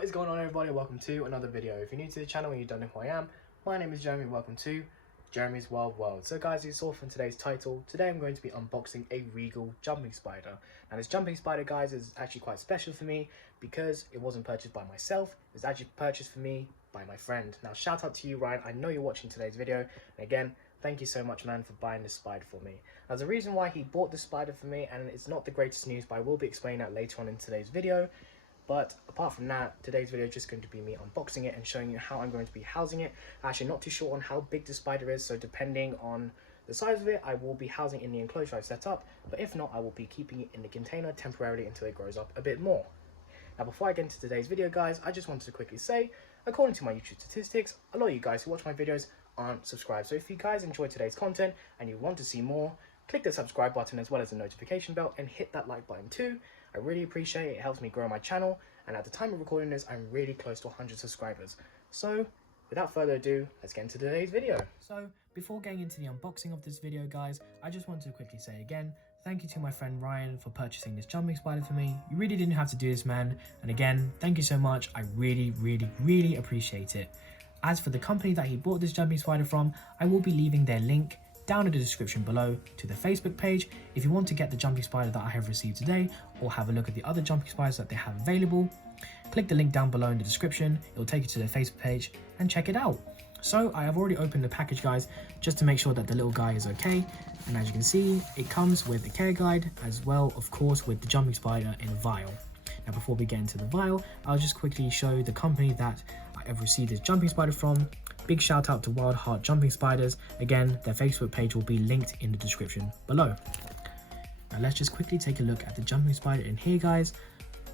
What is going on, everybody? Welcome to another video. If you're new to the channel and you don't know who I am, my name is Jeremy. Welcome to Jeremy's Wild World. So guys, you saw from today's title, today I'm going to be unboxing a Regal Jumping Spider. Now this Jumping Spider, guys, is actually quite special for me because it wasn't purchased by myself. It was actually purchased for me by my friend. Now shout out to you, Ryan. I know you're watching today's video. And again, thank you so much, man, for buying this spider for me. Now there's a reason why he bought this spider for me, and it's not the greatest news, but I will be explaining that later on in today's video. But apart from that, today's video is just going to be me unboxing it and showing you how I'm going to be housing it. I'm actually not too sure on how big the spider is, so depending on the size of it, I will be housing it in the enclosure I've set up. But if not, I will be keeping it in the container temporarily until it grows up a bit more. Now before I get into today's video, guys, I just wanted to quickly say, according to my YouTube statistics, a lot of you guys who watch my videos aren't subscribed. So if you guys enjoyed today's content and you want to see more, click the subscribe button as well as the notification bell and hit that like button too. I really appreciate it. It helps me grow my channel, and at the time of recording this, I'm really close to 100 subscribers. So without further ado, let's get into today's video. So before getting into the unboxing of this video, guys, I just wanted to quickly say again, thank you to my friend Ryan for purchasing this jumping spider for me. You really didn't have to do this, man. And again, thank you so much. I really appreciate it. As for the company that he bought this jumping spider from, I will be leaving their link down in the description below to the Facebook page if you want to get the jumping spider that I have received today, or have a look at the other jumping spiders that they have available. Click the link down below in the description, it will take you to their Facebook page and check it out. So I have already opened the package, guys, just to make sure that the little guy is okay, and as you can see, it comes with a care guide as well, of course, with the jumping spider in a vial. Now before we get into the vial, I'll just quickly show the company that I have received this jumping spider from. Big shout out to Wildheart Jumping Spiders. Again, their Facebook page will be linked in the description below. Now let's just quickly take a look at the jumping spider in here, guys.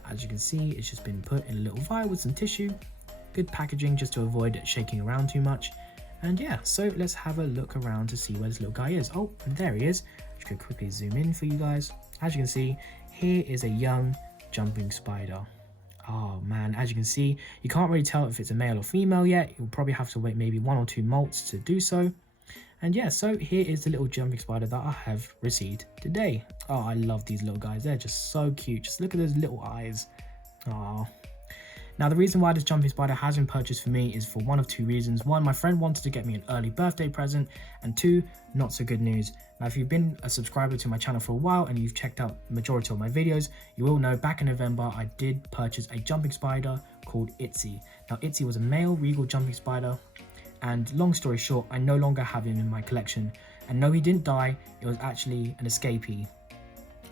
As you can see, it's just been put in a little vial with some tissue. Good packaging just to avoid it shaking around too much. And yeah, so let's have a look around to see where this little guy is. Oh, there he is. Just gonna quickly zoom in for you guys. As you can see, here is a young jumping spider. Oh man, as you can see, you can't really tell if it's a male or female yet. You'll probably have to wait maybe 1 or 2 molts to do so. And yeah, so here is the little jumping spider that I have received today. Oh, I love these little guys. They're just so cute. Just look at those little eyes. Oh. Now, the reason why this jumping spider has been purchased for me is for one of 2 reasons. 1, my friend wanted to get me an early birthday present, and 2, not so good news. Now, if you've been a subscriber to my channel for a while and you've checked out the majority of my videos, you will know back in November, I did purchase a jumping spider called Itzy. Now, Itzy was a male Regal jumping spider, and long story short, I no longer have him in my collection. And no, he didn't die, it was actually an escapee.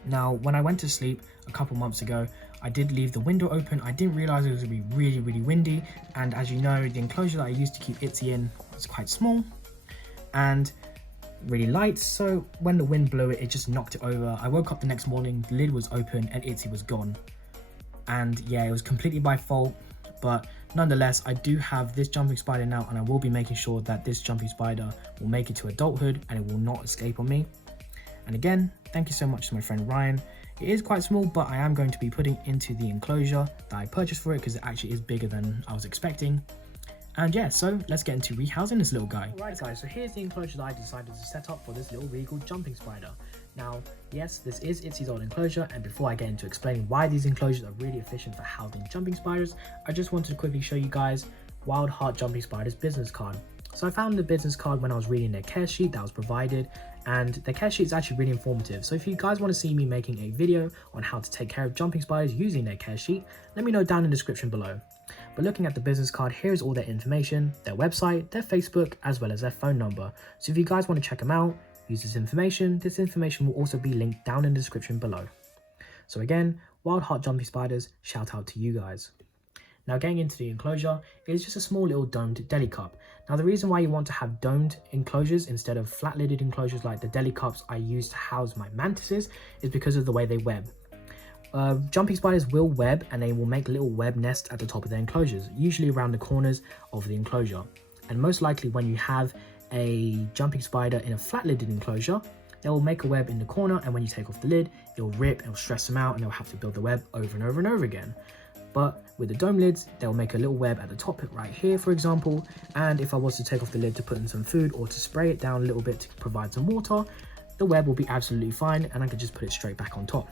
Now, when I went to sleep a couple months ago, I did leave the window open. I didn't realize it was going to be really windy, and as you know, the enclosure that I used to keep Itzy in was quite small and really light, so when the wind blew it, it just knocked it over. I woke up the next morning, the lid was open and Itzy was gone. And yeah, it was completely my fault, but nonetheless, I do have this jumping spider now, and I will be making sure that this jumping spider will make it to adulthood and it will not escape on me. And again, thank you so much to my friend Ryan. It is quite small, but I am going to be putting into the enclosure that I purchased for it because it actually is bigger than I was expecting. And yeah, so let's get into rehousing this little guy. Alright guys, so here's the enclosure that I decided to set up for this little Regal jumping spider. Now, yes, this is Itzy's old enclosure, and before I get into explaining why these enclosures are really efficient for housing jumping spiders, I just wanted to quickly show you guys Wildheart Jumping Spider's business card. So I found the business card when I was reading their care sheet that was provided, and the care sheet is actually really informative. So if you guys want to see me making a video on how to take care of jumping spiders using their care sheet, let me know down in the description below. But looking at the business card, here's all their information, their website, their Facebook, as well as their phone number. So if you guys want to check them out, use this information will also be linked down in the description below. So again, Wildheart Jumping Spiders, shout out to you guys. Now getting into the enclosure, it is just a small little domed deli cup. Now the reason why you want to have domed enclosures instead of flat lidded enclosures like the deli cups I use to house my mantises is because of the way they web. Jumping spiders will web, and they will make little web nests at the top of their enclosures, usually around the corners of the enclosure. And most likely when you have a jumping spider in a flat lidded enclosure, they will make a web in the corner, and when you take off the lid, it'll rip, it'll stress them out, and they'll have to build the web over and over and over again. But with the dome lids, they'll make a little web at the top right here, for example, and if I was to take off the lid to put in some food or to spray it down a little bit to provide some water, the web will be absolutely fine, and I could just put it straight back on top.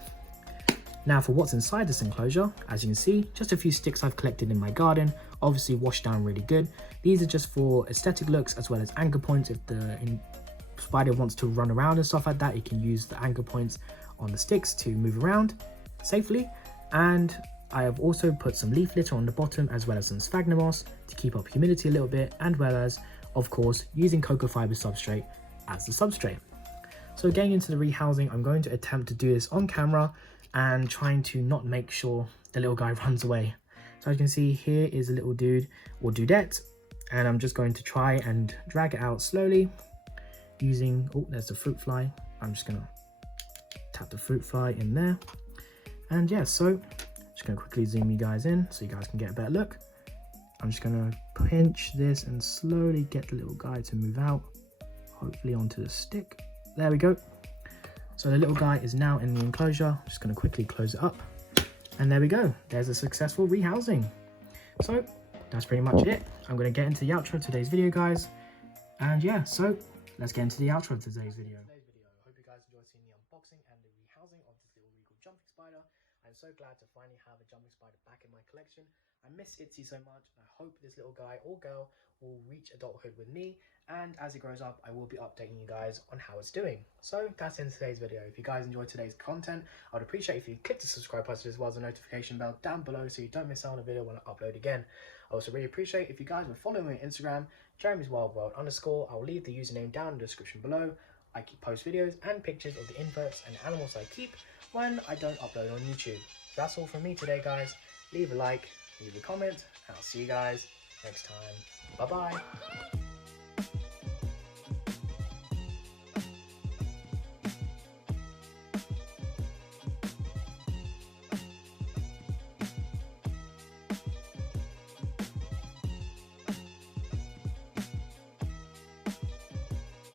Now for what's inside this enclosure, as you can see, just a few sticks I've collected in my garden, obviously washed down really good. These are just for aesthetic looks as well as anchor points. If the spider wants to run around and stuff like that, you can use the anchor points on the sticks to move around safely. And I have also put some leaf litter on the bottom as well as some sphagnum moss to keep up humidity a little bit, and well as, of course, using cocoa fiber substrate as the substrate. So getting into the rehousing, I'm going to attempt to do this on camera and trying to not make sure the little guy runs away. So as you can see, here is a little dude or dudette, and I'm just going to try and drag it out slowly using, oh, there's the fruit fly. I'm just gonna tap the fruit fly in there. And yeah, so just gonna quickly zoom you guys in so you guys can get a better look. I'm just gonna pinch this and slowly get the little guy to move out, hopefully onto the stick. There we go. So the little guy is now in the enclosure. I'm just gonna quickly close it up. And there we go. There's a successful rehousing. So that's pretty much it. I'm gonna get into the outro of today's video, guys. And yeah, so let's get into the outro of today's video. I hope you guys enjoyed seeing the unboxing and the rehousing of this little Regal jumping spider. I'm so glad to finally have a jumping spider back in my collection. I miss Itzy so much. I hope this little guy or girl will reach adulthood with me, and as it grows up I will be updating you guys on how it's doing. So that's in today's video. If you guys enjoyed today's content, I would appreciate if you click the subscribe button as well as the notification bell down below so you don't miss out on a video when I upload again. I also really appreciate if you guys would follow me on Instagram, Jeremy's Wild World _. I'll leave the username down in the description below. I post videos and pictures of the inverts and animals I keep when I don't upload on YouTube. That's all from me today, guys. Leave a like, leave a comment, and I'll see you guys next time. Bye bye.